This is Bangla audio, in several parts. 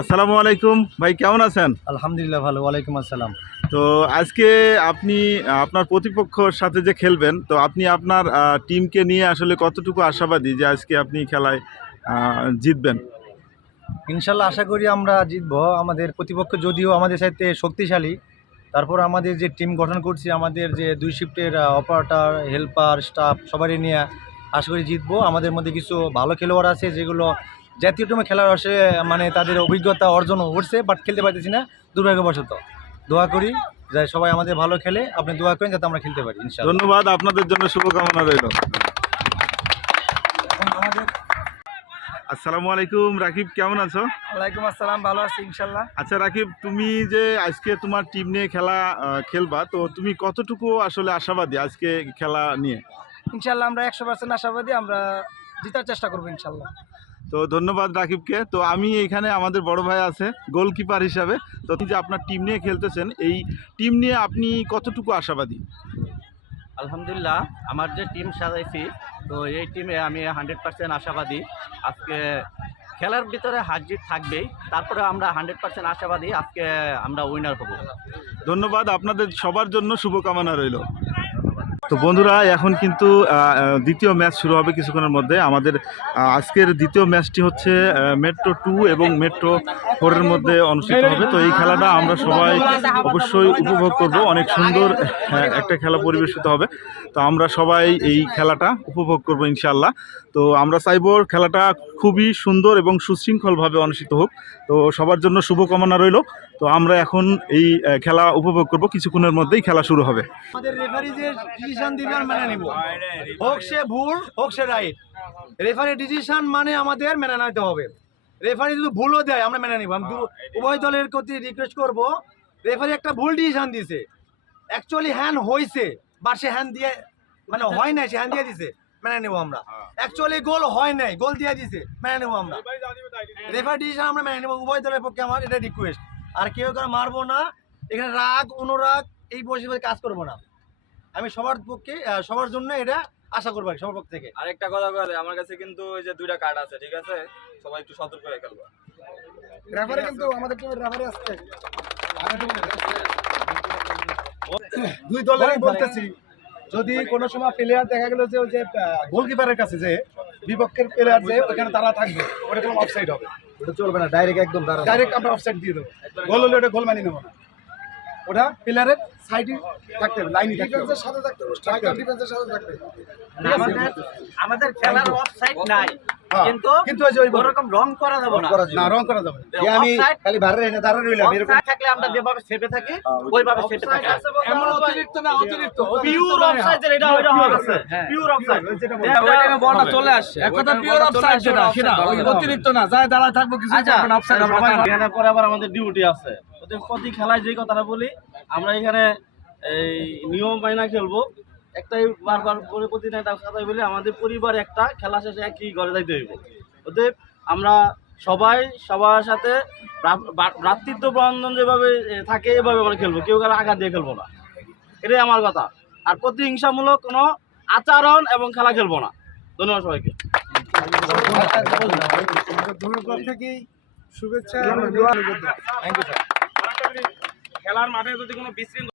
আসসালামু আলাইকুম। ভাই কেমন আছেন? আলহামদুলিল্লাহ ভালো ওয়ালাইকুম আসসালাম। তো আজকে আপনি আপনার প্রতিপক্ষর সাথে যে খেলবেন তো আপনি আপনার টিমকে নিয়ে আসলে কতটুকু আশাবাদী যে আজকে আপনি খেলায় জিতবেন? ইনশাল্লাহ আশা করি আমরা জিতবো। আমাদের প্রতিপক্ষ যদিও আমাদের সাথে শক্তিশালী তারপর আমাদের যে টিম গঠন করছি আমাদের যে দুই শিফটের অপারেটর হেল্পার স্টাফ সবারই নিয়ে আশা করি জিতবো। আমাদের মধ্যে কিছু ভালো খেলোয়াড় আছে যেগুলো জাতীয় টিমে খেলার আসে মানে তাদের অভিজ্ঞতা অর্জন করছে বাট খেলতে পারতেছি না। দুর্ভাগ্যবশত। দোয়া করি যে সবাই আমাদের ভালো খেলে। আপনি দোয়া করেন যাতে আমরা খেলতে পারি ধন্যবাদ আপনাদের জন্য শুভকামনা রইল। আসসালামু আলাইকুম রাকিব কেমন আছো? ওয়ালাইকুম আসসালাম ভালো আছি ইনশাল্লাহ আচ্ছা রাকিব তুমি যে আজকে তোমার টিম নিয়ে খেলা আহ, খেলবা তো তুমি কতটুকু আসলে আশাবাদী আজকে খেলা নিয়ে? ইনশাল্লাহ আমরা একশো পার্সেন্ট আশাবাদী আমরা জিতার চেষ্টা করব ইনশাল্লাহ তো ধন্যবাদ রাকিবকে। তো আমি এখানে আমাদের বড় ভাই আছে গোলকিপার হিসাবে। তো যে আপনার টিম নিয়ে খেলতেছেন এই টিম নিয়ে আপনি কতটুকু আশাবাদী? আলহামদুলিল্লাহ আমার যে টিম সাজাইছি তো এই টিমে আমি হান্ড্রেড পার্সেন্ট আশাবাদী। আজকে খেলার ভিতরে হার জিত থাকবেই তারপরে আমরা হান্ড্রেড পার্সেন্ট আশাবাদী আজকে আমরা উইনার হব। ধন্যবাদ আপনাদের সবার জন্য শুভকামনা রইল। তো বন্ধুরা এখন কিন্তু দ্বিতীয় ম্যাচ শুরু হবে কিছুক্ষণের মধ্যে। আমাদের আজকের দ্বিতীয় ম্যাচটি হচ্ছে মেট্রো টু এবং মেট্রো ফোরের মধ্যে অনুষ্ঠিত হবে। তো এই খেলাটা আমরা সবাই অবশ্যই উপভোগ করব। অনেক সুন্দর আহ, একটা খেলা পরিবেশিত হবে। তো আমরা সবাই এই খেলাটা উপভোগ করব ইনশাল্লাহ তো আমরা চাইব খেলাটা খুবই সুন্দর এবং সুশৃঙ্খলভাবে অনুষ্ঠিত হোক। তো সবার জন্য শুভকামনা রইল। তো আমরা এখন এই খেলা উপভোগ করব। কিছুক্ষণের মধ্যেই খেলা শুরু হবে। আমাদের রেফারি যে ডিসিশন দিবে আমরা মেনে নিব। হোক সে ভুল, হোক সে রাইট রেফারি ডিসিশন মানে আমাদের মেনে নিতে হবে। রেফারি যদি ভুলও দেয়, আমরা মেনে নিব। আমি উভয় দলের প্রতি রিকোয়েস্ট করব, রেফারি একটা ভুল ডিসিশন দিছে। অ্যাকচুয়ালি হ্যান্ড হয়েছে বা সে হ্যান্ড দিয়ে মানে হয় নাই, সে হ্যান্ড দিয়ে দিছে। মেনে নেব আমরা। অ্যাকচুয়ালি গোল হয় নাই। গোল দিয়ে দিছে। মেনে নেব আমরা। রেফারি ডিসিশন আমরা মেনে নেব। উভয় দলের পক্ষে আমার এটা রিকোয়েস্ট আর কেউ কেউ মারবো না। এখানে রাগ অনুরাগ এই বসে বসে কাজ করব না। আমি সবার পক্ষে সবার জন্য এটা আশা করব সবার পক্ষ থেকে। আরেকটা কথা বলে আমার কাছে কিন্তু ওই যে দুইটা কার্ড আছে ঠিক আছে? সবাই একটু সতর্ক হয়ে খেলব। রেফারি কিন্তু আমাদের টিমের রেফারি আসছে দুই দলেরই বলতেছি। যদি কোনো সময় প্লেয়ার দেখা গেল যে ওই যে গোলকিপারের কাছে যে বিপক্ষের প্লেয়ার যে ওখানে তারা থাকবে ওটা কোনো অফসাইড হবে। ওটা চলবে না ডাইরেক্ট একদম ডাইরেক্ট আমরা অফসাইড দিয়ে দেবো। গোল হলে ওটা গোল মানিয়ে নেব না। ওটা প্লেয়ারের সাইডে থাকতে হবে লাইনে থাকতে হবে। সাথে থাকতে হবে স্ট্রাইকার ডিফেন্সের সাথে থাকতে হবে। আমাদের আমাদের খেলার অফসাইড নাই। কিন্তু কিন্তু ওই ওরকম রং করা যাবে না। না রং করা যাবে না। আমি খালি বাইরে এনে দাঁড়া রইলাম এরকম। থাকলে আমরা যেভাবে সেটে থাকি ওইভাবে সেটে থাকি। এমন অতিরিক্ত না অতিরিক্ত। পিওর অফসাইড এটা ওইটা হওয়ার আছে পিওর অফসাইড বলটা চলে আসছে। কথা পিওর অফসাইড যেটা সেটা অতিরিক্ত না যায় দাঁড়া থাকব কিছু আচ্ছা করবে না অফসাইড হবে পরে আবার আমাদের ডিউটি আছে। ওদের প্রতি খেলায় যে কথাটা বলি আমরা এখানে এই নিয়ম মাইনা খেলব। একটাই বারবার করে প্রতিদিন একটা কথাই বলি আমাদের পরিবার একটা খেলা শেষে একই ঘরে যাইতে হইব। ওদের আমরা সবাই সবার সাথে ভ্রা- ভ্রা- ভ্রাতৃত্ব বন্ধন যেভাবে থাকে এভাবে আমরা খেলব। কেউ কারও আঘাত দিয়ে খেলব না। এটাই আমার কথা। আর প্রতিহিংসামূলক কোনো আচরণ এবং খেলা খেলব না। ধন্যবাদ সবাইকে। শুভেচ্ছা। খেলার মাঠে যদি কোনো বিশৃঙ্খলা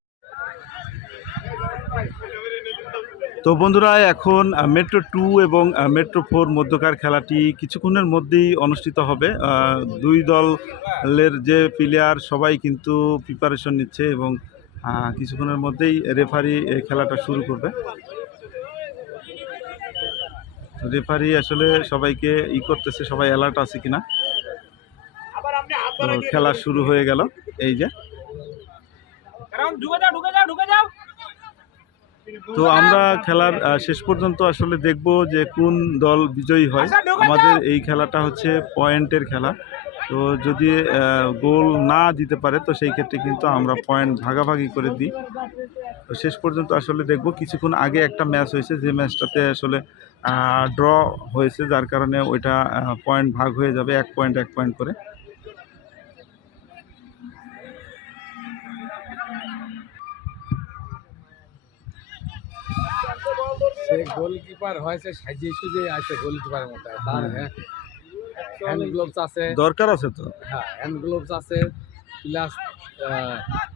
তো বন্ধুরা, এখন মেট্রো টু এবং মেট্রো ফোর মধ্যকার খেলাটি কিছুক্ষণের মধ্যেই অনুষ্ঠিত হবে। দুই দলের যে প্লেয়ার সবাই কিন্তু প্রিপারেশন নিচ্ছে এবং কিছুক্ষণের মধ্যেই রেফারি খেলাটা শুরু করবে। রেফারি আসলে সবাইকে ই করতেছে, সবাই অ্যালার্ট আছে কিনা? খেলা শুরু হয়ে গেল, এই যে। ঢুকে যাও ঢুকে যাও ঢুকে যাও। তো আমরা খেলার শেষ পর্যন্ত আসলে দেখব যে কোন দল বিজয়ী হয়। আমাদের এই খেলাটা হচ্ছে পয়েন্টের খেলা। তো যদি গোল না দিতে পারে, তো সেই ক্ষেত্রে কিন্তু আমরা পয়েন্ট ভাগাভাগি করে দিই। তো শেষ পর্যন্ত আসলে দেখব, কিছুক্ষণ আগে একটা ম্যাচ হয়েছে, যে ম্যাচটাতে আসলে ড্র হয়েছে, যার কারণে ওইটা পয়েন্ট ভাগ হয়ে যাবে, এক পয়েন্ট এক পয়েন্ট করে। সে গোলকিপার হয়েছে সাজিয়ে সুজিয়ে আছে গোলকিপারের মতো। তার হ্যাঁ হ্যান্ড গ্লোভস আছে। দরকার আছে তো? হ্যাঁ হ্যান্ড গ্লোভস আছে প্লাস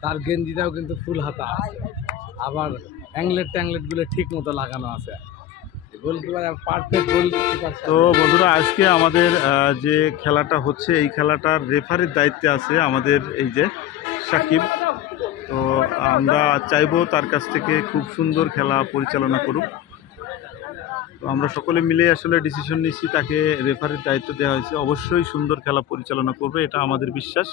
তার গেঞ্জিটাও কিন্তু ফুল হাতা আছে। আবার অ্যাংলেট ট্যাংলেটগুলো ঠিক মতো লাগানো আছে। গোলকিপার গোলকিপার তো বন্ধুরা আজকে আমাদের যে খেলাটা হচ্ছে এই খেলাটার রেফারির দায়িত্বে আছে আমাদের এই যে সাকিব। তো আমরা চাইব তার কাছ থেকে খুব সুন্দর খেলা পরিচালনা করুক। তো আমরা সকলে মিলে আসলে ডিসিশন নিচ্ছি তাকে রেফারির দায়িত্ব দেওয়া হয়েছে। অবশ্যই সুন্দর খেলা পরিচালনা করবে, এটা আমাদের বিশ্বাস।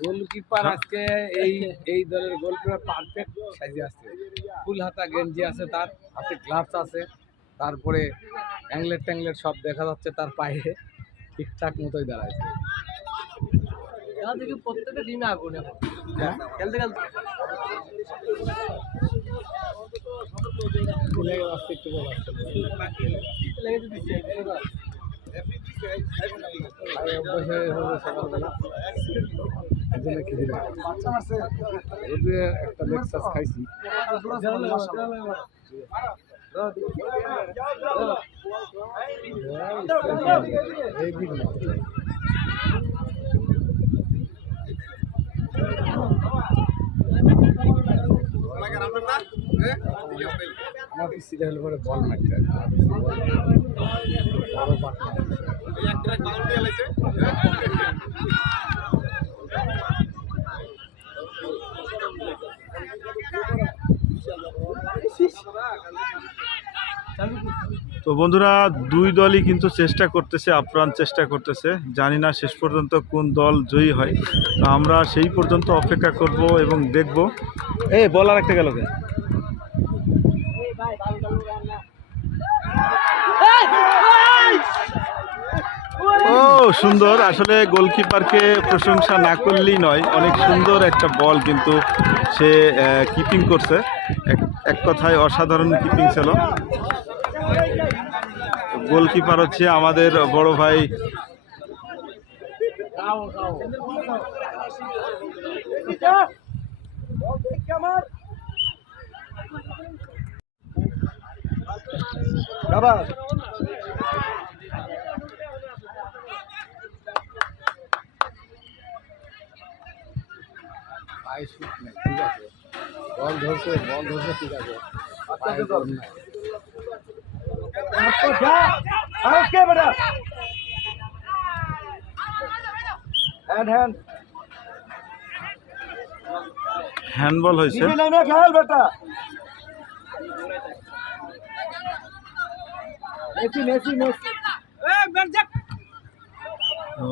গোলকিপার এই এই গোলকিপার পারফেক্ট সাইজে ফুল হাতা গেঞ্জি আছে তার, হাতে আছে। তারপরে অ্যাংলেট ট্যাংলেট সব দেখা যাচ্ছে তার পায়ে। ঠিকঠাক মতোই দাঁড়াইছে প্রত্যেকটা টিমে আগুন খেলতে খেলতে। একটু বলা হয়ে একটা লেক্সাস খাইছি। আমার পিসিটা হলো পরে বল মারতে হয়। তো বন্ধুরা, দুই দলই কিন্তু চেষ্টা করতেছে, আপ্রাণ চেষ্টা করতেছে। জানি না শেষ পর্যন্ত কোন দল জয়ী হয়। তো আমরা সেই পর্যন্ত অপেক্ষা করব এবং দেখব। এ, বল আর একটা গেল? ও, সুন্দর। আসলে গোলকিপারকে প্রশংসা না করলেই নয়, অনেক সুন্দর একটা বল কিন্তু সে কিপিং করছে। এক কথায় অসাধারণ কিপিং ছিল। গোলকিপার হচ্ছে আমাদের বড় ভাই। পায়ে শুট নেই ঠিক আছে। বল ধরছে বল ধরছে ঠিক আছে। পায়ে জোর নাই হ্যান্ড হ্যান্ড হ্যান্ডবল হয়েছে লাইনে খেল বেটা মেসি মেসি মেসি তো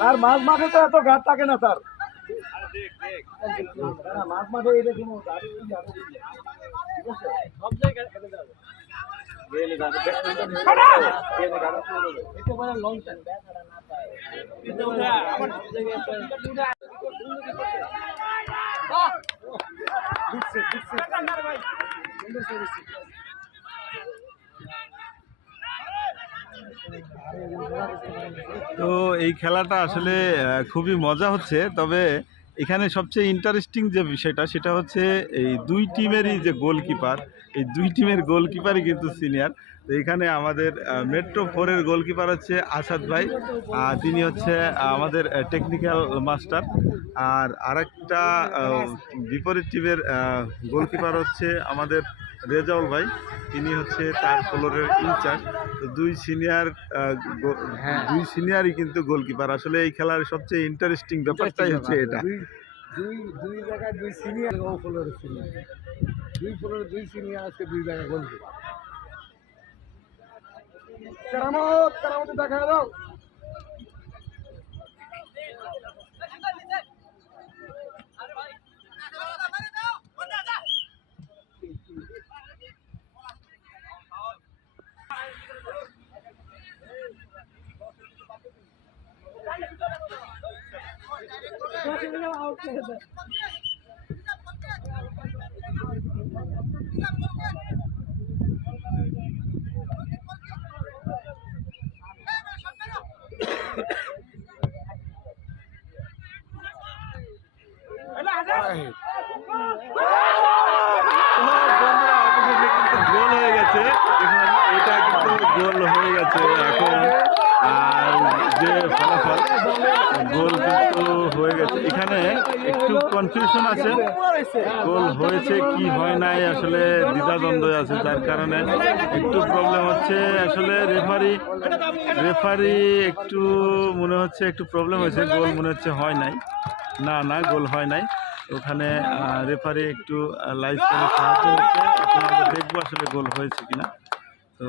তার মাঝ মাঠে তো এত ঘাট থাকে না স্যার মাঝ মাঠে এটা কোনো তো এই খেলাটা আসলে খুবই মজা হচ্ছে তবে এখানে সবচেয়ে ইন্টারেস্টিং যে বিষয়টা, সেটা হচ্ছে এই দুই টিমেরই যে গোলকিপার এই দুই টিমের গোলকিপারই কিন্তু সিনিয়র তো এখানে আমাদের মেট্রো ফোরের গোলকিপার হচ্ছে আসাদ ভাই, আর তিনি হচ্ছে আমাদের টেকনিক্যাল মাস্টার আর আরেকটা বিপরীত টিমের গোলকিপার হচ্ছে আমাদের রেজাউল ভাই। তিনি হচ্ছে তার ফ্লোরের ইনচার্জ দুই সিনিয়র হ্যাঁ। দুই সিনিয়রই কিন্তু গোলকিপার আসলে এই খেলার সবচেয়ে ইন্টারেস্টিং ব্যাপারটাই হচ্ছে এটা। দুই দুই দুই জায়গায় দুই সিনিয়র ও সিনিয়র দুই দুই সিনিয়র আজকে দুই জায়গায় গোলকিপার কেরামত কেরামত দেখা দাও। গোল হয়ে গেছে। এখন এটা কিন্তু গোল হয়ে গেছে। এখন আর যে ফলাফল, গোল কিন্তু হয়ে গেছে। এখানে একটু কনফিউশন আছে। গোল হয়েছে কি হয় নাই, আসলে দ্বিধাদ্বন্দ্ব আছে, যার কারণে একটু প্রবলেম হচ্ছে। আসলে রেফারি রেফারি একটু মনে হচ্ছে, একটু প্রবলেম হয়েছে। গোল মনে হচ্ছে হয় নাই। না না, গোল হয় নাই। ওখানে রেফারি একটু আমরা দেখব আসলে গোল হয়েছে কিনা। তো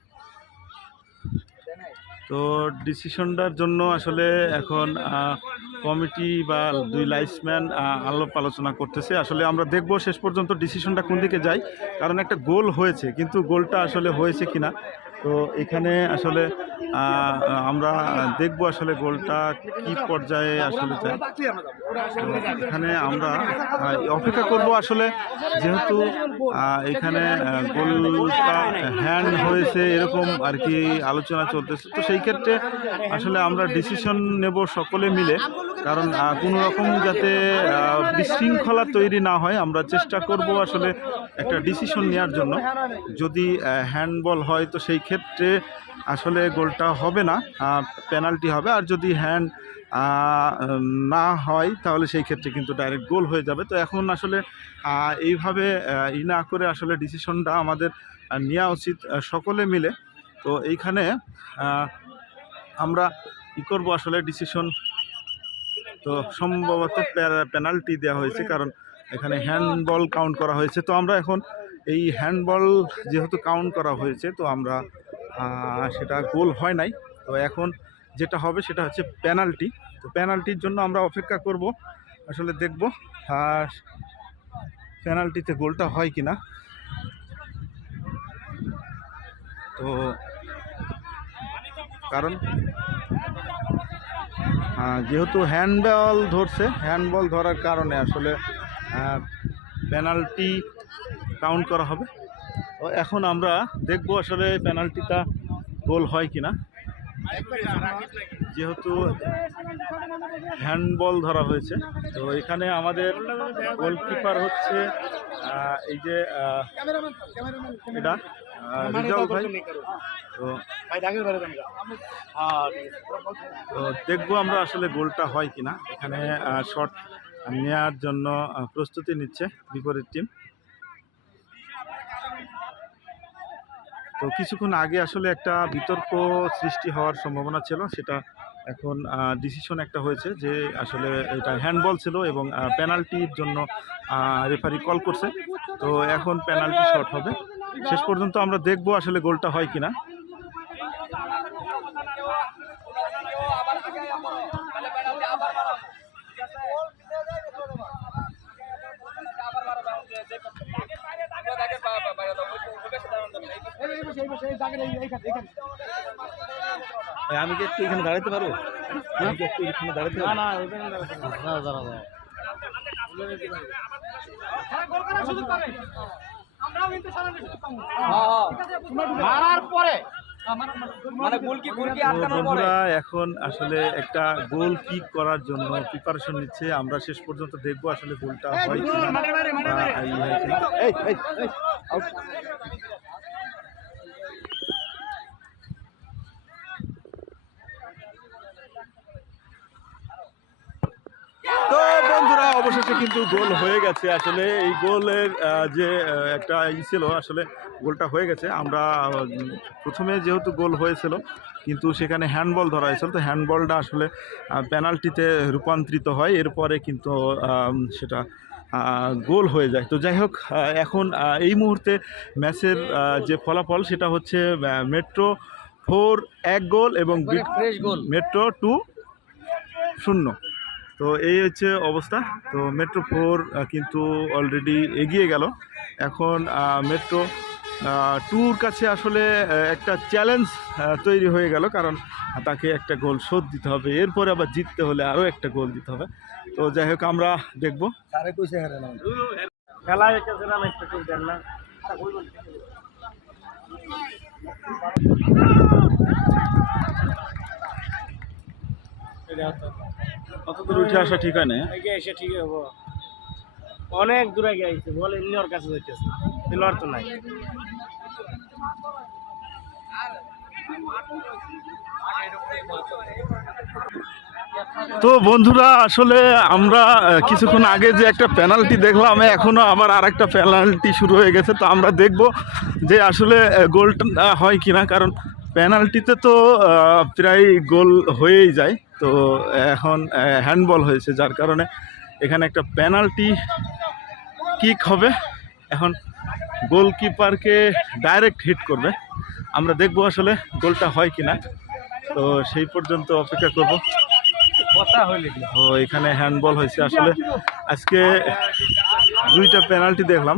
ডিসিশনটার জন্য আসলে এখন কমিটি বা দুই লাইসম্যান আলোপ আলোচনা করতেছে। আসলে আমরা দেখব শেষ পর্যন্ত ডিসিশনটা কোন দিকে যায়। কারণ একটা গোল হয়েছে, কিন্তু গোলটা আসলে হয়েছে কিনা। তো এখানে আসলে আমরা দেখব আসলে গোলটা কি পর্যায়ে আসলে যায়। এখানে আমরা অপেক্ষা করব আসলে যেহেতু এখানে গোলটা হ্যান্ড হয়েছে এরকম আর কি আলোচনা চলতেছে। তো সেই ক্ষেত্রে আসলে আমরা ডিসিশন নেব সকলে মিলে, কারণ কোনো রকম যাতে বিশৃঙ্খলা তৈরি না হয়, আমরা চেষ্টা করব আসলে একটা ডিসিশন নেওয়ার জন্য। যদি হ্যান্ডবল হয় তো সেই ক্ষেত্রে আসলে গোলটা হবে না পেনাল্টি হবে। আর যদি হ্যান্ড না হয়, তাহলে সেই ক্ষেত্রে কিন্তু ডাইরেক্ট গোল হয়ে যাবে। তো এখন আসলে এইভাবে ই না করে আসলে ডিসিশনটা আমাদের নেওয়া উচিত সকলে মিলে। তো এইখানে আমরা ই করব আসলে ডিসিশন। তো সম্ভবত পেনাল্টি দেওয়া হয়েছে, কারণ এখানে হ্যান্ডবল কাউন্ট করা হয়েছে। তো আমরা এখন এই হ্যান্ডবল যেহেতু কাউন্ট করা হয়েছে, তো আমরা সেটা গোল হয় নাই। তো এখন যেটা হবে সেটা হচ্ছে পেনাল্টি। তো পেনাল্টির জন্য আমরা অপেক্ষা করব, আসলে দেখব আর পেনাল্টিতে গোলটা হয় কি না তো কারণ যেহেতু হ্যান্ডবল ধরছে, হ্যান্ডবল ধরার কারণে আসলে পেনাল্টি কাউন্ট করা হবে। তো এখন আমরা দেখব আসলে পেনাল্টিটা গোল হয় কি না যেহেতু হ্যান্ডবল ধরা হয়েছে, তো এখানে আমাদের গোলকিপার হচ্ছে এই যে তো দেখব আমরা আসলে গোলটা হয় কিনা। এখানে শট নেওয়ার জন্য প্রস্তুতি নিচ্ছে বিপরীত টিম তো কিছুক্ষণ আগে আসলে একটা বিতর্ক সৃষ্টি হওয়ার সম্ভাবনা ছিল, সেটা এখন ডিসিশন একটা হয়েছে যে আসলে এটা হ্যান্ডবল ছিল এবং পেনাল্টির জন্য রেফারি কল করছে। তো এখন পেনাল্টি শর্ট হবে। শেষ পর্যন্ত আমরা দেখব আসলে গোলটা হয় কিনা। আমি কি একটু এখানে দাঁড়াতে পারব? আমি কি একটু এখানে দাঁড়াতে পারব? না দাঁড়া দাঁড়া মারার পরে। মানে বন্ধুরা এখন আসলে একটা গোল কিক করার জন্য প্রিপারেশন নিচ্ছে। আমরা শেষ পর্যন্ত দেখব আসলে গোলটা হয় কিনা বা এই হয় কিনা। এই, এই, এই, out. তো বন্ধুরা অবশেষে কিন্তু গোল হয়ে গেছে। আসলে এই গোলের যে একটা ই ছিল আসলে গোলটা হয়ে গেছে। আমরা প্রথমে যেহেতু গোল হয়েছিল কিন্তু সেখানে হ্যান্ডবল ধরা হয়েছিল। তো হ্যান্ডবলটা আসলে পেনাল্টিতে রূপান্তরিত হয়। এরপরে কিন্তু সেটা গোল হয়ে যায়। তো যাই হোক এখন এই মুহূর্তে ম্যাচের যে ফলাফল সেটা হচ্ছে মেট্রো ফোর এক গোল এবং মেট্রো টু শূন্য। তো এই হচ্ছে অবস্থা। তো মেট্রো ফোর কিন্তু অলরেডি এগিয়ে গেল। এখন মেট্রো টুর কাছে আসলে একটা চ্যালেঞ্জ তৈরি হয়ে গেল। কারণ তাকে একটা গোল শোধ দিতে হবে। এরপরে আবার জিততে হলে আরও একটা গোল দিতে হবে। তো যাই হোক আমরা দেখব। সারে কত দূর উঠে আসা ঠিক হয় না। এসে ঠিক হব অনেক দূরে গিয়েছে বল এমনি ওর কাছে যাইতেছে তো নাই। তো বন্ধুরা আসলে আমরা কিছুক্ষণ আগে যে একটা পেনাল্টি দেখলাম এখনও আবার আর একটা পেনাল্টি শুরু হয়ে গেছে। তো আমরা দেখব যে আসলে গোলটা হয় কিনা কারণ পেনাল্টিতে তো প্রায় গোল হয়েই যায়। তো এখন হ্যান্ডবল হয়েছে যার কারণে এখানে একটা পেনাল্টি কিক হবে। এখন গোলকিপারকে ডাইরেক্ট হিট করবে। আমরা দেখব আসলে গোলটা হয় কিনা। তো সেই পর্যন্ত অপেক্ষা করব। ও এখানে হ্যান্ডবল হয়েছে আসলে। আজকে দুইটা পেনাল্টি দেখলাম।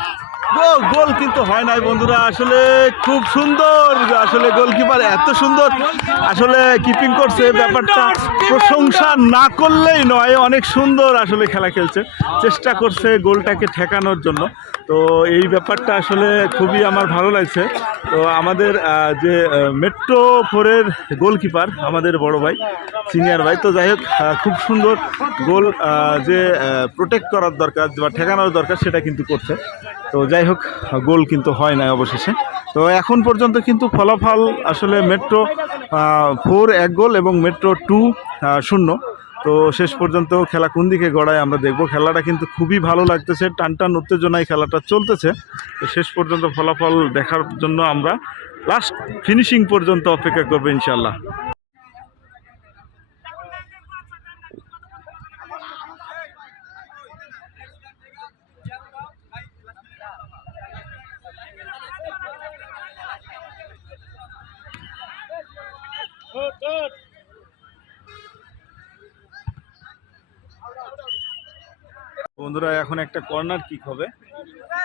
গোল গোল কিন্তু হয় নাই বন্ধুরা। আসলে খুব সুন্দর, আসলে গোলকিপার এত সুন্দর। আসলে কিপিং করছে, ব্যাপারটা প্রশংসা না করলেই নয়, অনেক সুন্দর আসলে খেলা খেলছে। চেষ্টা করছে গোলটাকে ঠেকানোর জন্য। তো এই ব্যাপারটা আসলে খুবই আমার ভালো লাগছে। তো আমাদের যে মেট্রো ফোরের গোলকিপার আমাদের বড় ভাই সিনিয়র ভাই, তো যাই হোক খুব সুন্দর গোল যে প্রোটেক্ট করার দরকার বা ঠেকানোর দরকার সেটা কিন্তু করছে। তো যাই হোক গোল কিন্তু হয় না অবশেষে। তো এখন পর্যন্ত কিন্তু ফলাফল আসলে মেট্রো ফোর এক গোল এবং মেট্রো টু শূন্য। তো শেষ পর্যন্ত খেলা কোন দিকে গড়ায় আমরা দেখব। খেলাটা কিন্তু খুবই ভালো লাগতেছে। টান টান উত্তেজনায় খেলাটা চলতেছে। তো শেষ পর্যন্ত ফলাফল দেখার জন্য আমরা লাস্ট ফিনিশিং পর্যন্ত অপেক্ষা করব ইনশাল্লাহ বন্ধুরা, এখন একটা কর্নার কিক হবে।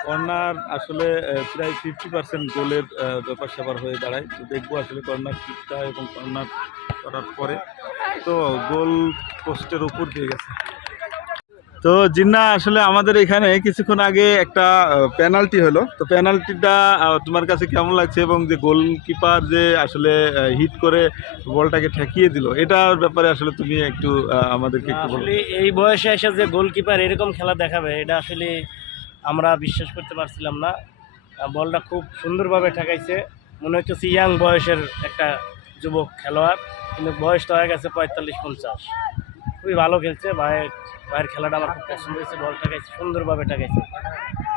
কর্নার আসলে প্রায় ফিফটি পার্সেন্ট গোলের ব্যাপার স্যাপার হয়ে দাঁড়ায়। তো দেখব আসলে কর্নার কিকটা এবং কর্নার করার পরে। তো গোল পোস্টের উপর দিয়ে গেছে। তো জিন্না, আসলে আমাদের এখানে কিছুক্ষণ আগে একটা পেনাল্টি হলো। তো পেনাল্টিটা তোমার কাছে কেমন লাগছে এবং যে গোলকিপার যে আসলে হিট করে বলটাকে ঠেকিয়ে দিল, এটার ব্যাপারে আসলে তুমি একটু আমাদেরকে এই বয়সে এসে যে গোলকিপার এরকম খেলা দেখাবে, এটা আসলে আমরা বিশ্বাস করতে পারছিলাম না। বলটা খুব সুন্দরভাবে ঠেকাইছে। মনে হচ্ছে ইয়াং বয়সের একটা যুবক খেলোয়াড়, কিন্তু বয়সটা হয়ে গেছে পঁয়তাল্লিশ, পঞ্চাশ। খুবই ভালো খেলছে। ভাইয়ের ভাইয়ের খেলাটা আমার খুব পছন্দ হয়েছে বল ঠেকাইছে সুন্দরভাবে ঠেকাইছে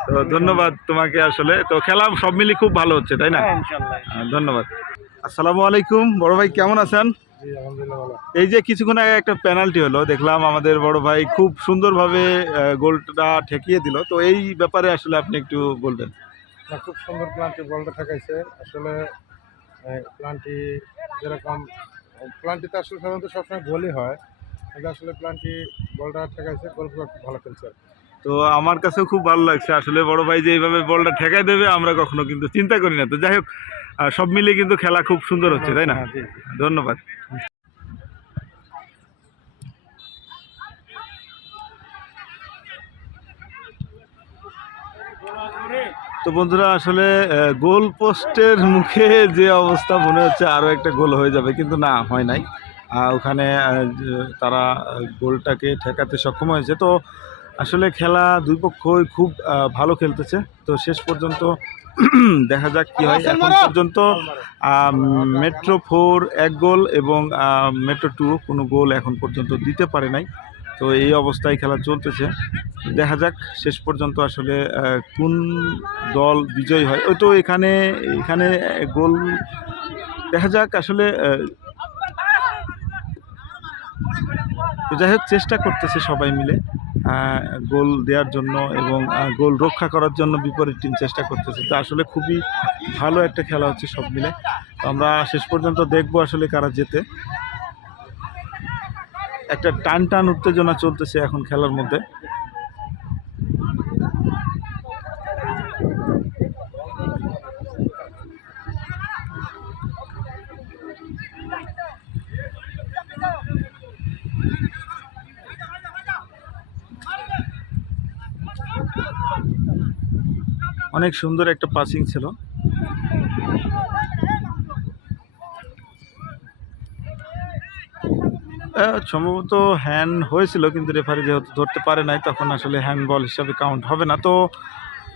তো ধন্যবাদ তোমাকে আসলে। তো খেলা সব মিলিয়ে খুব ভালো হচ্ছে তাই না? হ্যাঁ ধন্যবাদ। আসসালামু আলাইকুম বড় ভাই কেমন আছেন? এই যে কিছুক্ষণ আগে একটা পেনাল্টি হলো দেখলাম আমাদের বড় ভাই খুব সুন্দরভাবে গোলটা ঠেকিয়ে দিল। তো এই ব্যাপারে আসলে আপনি একটু বলবেন। খুব সুন্দর প্লান্টি বলটা ঠেকাইছে। আসলে প্লান্টি যেরকম প্লান্টিতে আসলে সাধারণত সবসময় গোলই হয়। আসলে প্লান্টি বলটা ঠেকাইছে খুব ভালো খেলছে তো আমার কাছেও খুব ভালো লাগছে। আসলে বড় ভাই যে এইভাবে বলটা ঠেকাই দেবে আমরা কখনো কিন্তু চিন্তা করি না। তো যাই হোক সব মিলিয়ে কিন্তু খেলা খুব সুন্দর হচ্ছে তাই না? হ্যাঁ। ধন্যবাদ। তো বন্ধুরা আসলে গোল পোস্টের মুখে যে অবস্থা মনে হচ্ছে আরও একটা গোল হয়ে যাবে কিন্তু না হয় নাই। ওখানে তারা গোলটাকে ঠেকাতে সক্ষম হয়েছে। তো আসলে খেলা দুই পক্ষই খুব ভালো খেলতেছে। তো শেষ পর্যন্ত দেখা যাক কি হয়। এখন পর্যন্ত মেট্রো ফোর এক গোল এবং মেট্রো টু কোনো গোল এখন পর্যন্ত দিতে পারে নাই। তো এই অবস্থায় খেলা চলতেছে। দেখা যাক শেষ পর্যন্ত আসলে কোন দল বিজয়ী হয়। ওই তো এখানে এখানে গোল দেখা যাক আসলে তো যাই হোক, চেষ্টা করতেছে সবাই মিলে গোল দেওয়ার জন্য এবং গোল রক্ষা করার জন্য বিপরীত টিম চেষ্টা করতেছে। তো আসলে খুবই ভালো একটা খেলা হচ্ছে সব মিলে। তো আমরা শেষ পর্যন্ত দেখব আসলে কারা যেতে একটা টান টান উত্তেজনা চলতেছে এখন খেলার মধ্যে। অনেক সুন্দর একটা পাসিং ছিল। সম্ভবত হ্যান্ড হয়েছিল, কিন্তু রেফারি যেহেতু ধরতে পারে নাই, তখন আসলে হ্যান্ড বল হিসাবে কাউন্ট হবে না। তো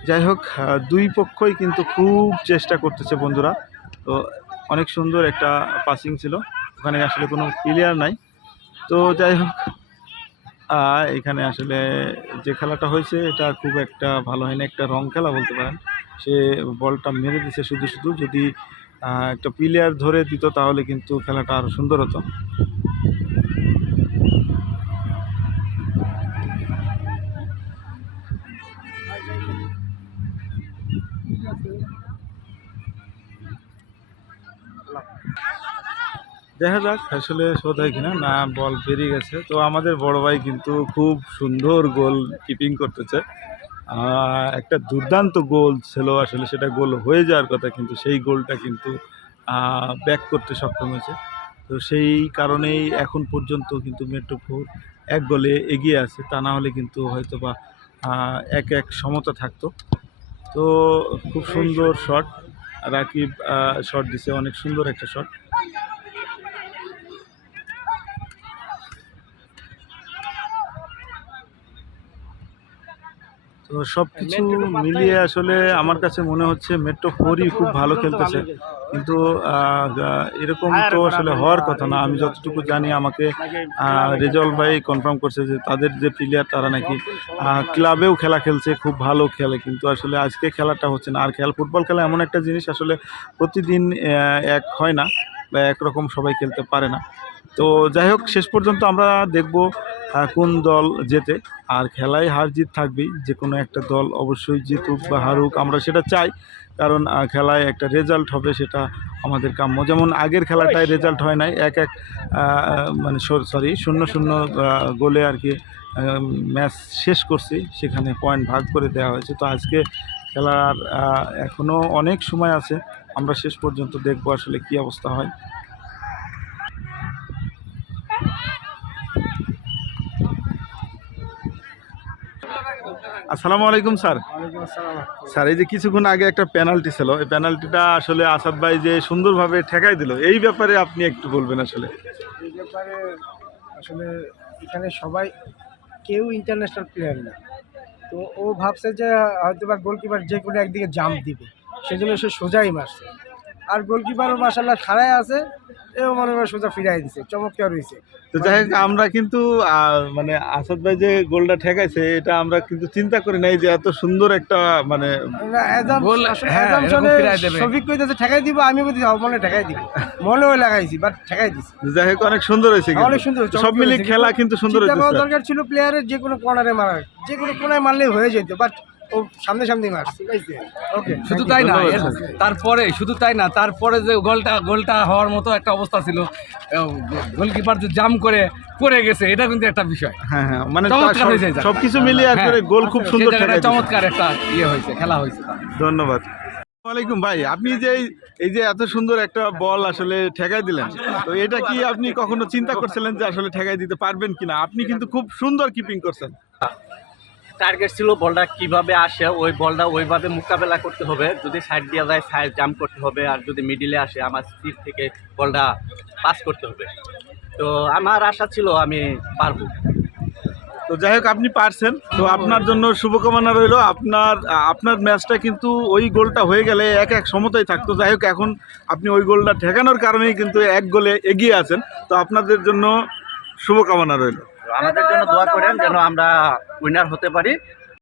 যাই হোক দুই পক্ষই কিন্তু খুব চেষ্টা করতেছে বন্ধুরা। তো অনেক সুন্দর একটা পাসিং ছিল। ওখানে আসলে কোনো প্লেয়ার নাই। তো যাই হোক এখানে আসলে যে খেলাটা হয়েছে, এটা খুব একটা ভালো হয়নি। একটা রং খেলা বলতে পারেন। সে বলটা মেরে দিছে শুধু শুধু। যদি একটা প্লেয়ার ধরে দিত, তাহলে কিন্তু খেলাটা আরও সুন্দর হতো। দেখা যাক, আসলে শোধ হয় কিনা, না, বল বেরিয়ে গেছে। তো আমাদের বড় ভাই কিন্তু খুব সুন্দর গোল কিপিং করতেছে। একটা দুর্দান্ত গোল ছিল আসলে, সেটা গোল হয়ে যাওয়ার কথা, কিন্তু সেই গোলটা কিন্তু ব্যাক করতে সক্ষম হয়েছে। তো সেই কারণেই এখন পর্যন্ত কিন্তু মেট্রো ফোর এক গোলে এগিয়ে আছে। তা না হলে কিন্তু হয়তো বা এক এক সমতা থাকতো। তো খুব সুন্দর শট রাকিব শট দিছে, অনেক সুন্দর একটা শট তো সব কিছু মিলিয়ে আসলে আমার কাছে মনে হচ্ছে মেট্রো ফোরই খুব ভালো খেলতেছে। কিন্তু এরকম তো আসলে হওয়ার কথা না। আমি যতটুকু জানি আমাকে আহ, রেজাউল ভাই কনফার্ম করছে যে তাদের যে প্লেয়ার তারা নাকি ক্লাবেও খেলা খেলছে খুব ভালো খেলে। কিন্তু আসলে আজকে খেলাটা হচ্ছে না। আর খেল ফুটবল খেলা এমন একটা জিনিস আসলে প্রতিদিন এক হয় না বা একরকম সবাই খেলতে পারে না। তো যাই হোক শেষ পর্যন্ত আমরা দেখব কোন দল জেতে, আর খেলায় হার জিত থাকবেই, যে কোনো একটা দল অবশ্যই জিতুক বা হারুক, আমরা সেটা চাই। কারণ খেলায় একটা রেজাল্ট হবে, সেটা আমাদের কাম্য। যেমন আগের খেলাটায় রেজাল্ট হয় নাই, এক এক মানে সরি শূন্য শূন্য গোলে আর কি ম্যাচ শেষ করছি, সেখানে পয়েন্ট ভাগ করে দেওয়া হয়েছে। তো আজকে খেলার এখনও অনেক সময় আছে, আমরা শেষ পর্যন্ত দেখব আসলে কি অবস্থা হয়। আসসালামু আলাইকুম স্যার। স্যার এই যে কিছুক্ষণ আগে একটা পেনাল্টি ছিল এই পেনাল্টিটা আসলে আসাদ ভাই যে সুন্দরভাবে ঠেকাই দিল এই ব্যাপারে আপনি একটু বলবেন আসলে। এই ব্যাপারে আসলে এখানে সবাই কেউ ইন্টারন্যাশনাল প্লেয়ার না। তো ও ভাবছে যে হয়তো বা গোলকিপার যে কোনো একদিকে জাম্প দিবে। সেজন্য সে সোজাই মারছে। আর গোলকিপারও মাসাল্লাহ খাড়ায় আছে। মনে হয় সোজা ফিরাই দিছে চমৎকার হয়েছে তো যাই হোক আমরা কিন্তু মানে আসাদ ভাই যে গোলটা ঠেকাইছে এটা আমরা কিন্তু চিন্তা করি নাই যে এত সুন্দর একটা মানে আসলে হ্যাঁ। শফিক কইতেছে ঠেকাই দিব আমি বলছি "হ্যাঁ, মনে ঠেকাই দিব। মনেও লাগাইছি বাট ঠেকাই দিছি। যাই হোক অনেক সুন্দর হয়েছে অনেক সুন্দর সব মিলিয়ে খেলা কিন্তু সুন্দর হয়েছে দরকার ছিল প্লেয়ারের যে কোনো কর্নারে মারার যে কোনো কোনায় মারলেই হয়ে যেত বাট ও সামনে সামনে মারছে ওকে শুধু তাই না। তারপরে শুধু তাই না তারপরে যে গোলটা গোলটা হওয়ার মতো একটা অবস্থা ছিল গোলকিপার যে জাম করে পড়ে গেছে এটা কিন্তু একটা বিষয়। হ্যাঁ হ্যাঁ মানে চমৎকার হয়েছে এটা। সব কিছু মিলিয়ে হ্যাঁ, আসলে গোল খুব সুন্দর জায়গাটায় চমৎকার একটা ইয়ে হয়েছে খেলা হয়েছে ধন্যবাদ। ওয়ালাইকুম ভাই আপনি যে এই- এই যে এত সুন্দর একটা বল আসলে ঠেকাই দিলেন তো এটা কি আপনি কখনো চিন্তা করছিলেন যে আসলে ঠেকাই দিতে পারবেন কিনা? আপনি কিন্তু খুব সুন্দর কিপিং করছেন। টার্গেট ছিল বলটা কীভাবে আসে, ওই বলটা ওইভাবে মোকাবেলা করতে হবে। যদি সাইড দেওয়া যায় সাইড জাম্প করতে হবে, আর যদি মিডিলে আসে, আমার সিট থেকে বলটা পাস করতে হবে। তো আমার আশা ছিল আমি পারব। তো যাই হোক, আপনি পারছেন। তো আপনার জন্য শুভকামনা রইল। আপনার আপনার ম্যাচটা কিন্তু ওই গোলটা হয়ে গেলে এক এক সমতায় থাকতো। যাই হোক, এখন আপনি ওই গোলটা ঠেকানোর কারণেই কিন্তু এক গোলে এগিয়ে আছেন। তো আপনাদের জন্য শুভকামনা রইল। আমাদের জন্য দোয়া করেন যেন আমরা উইনার হতে পারি।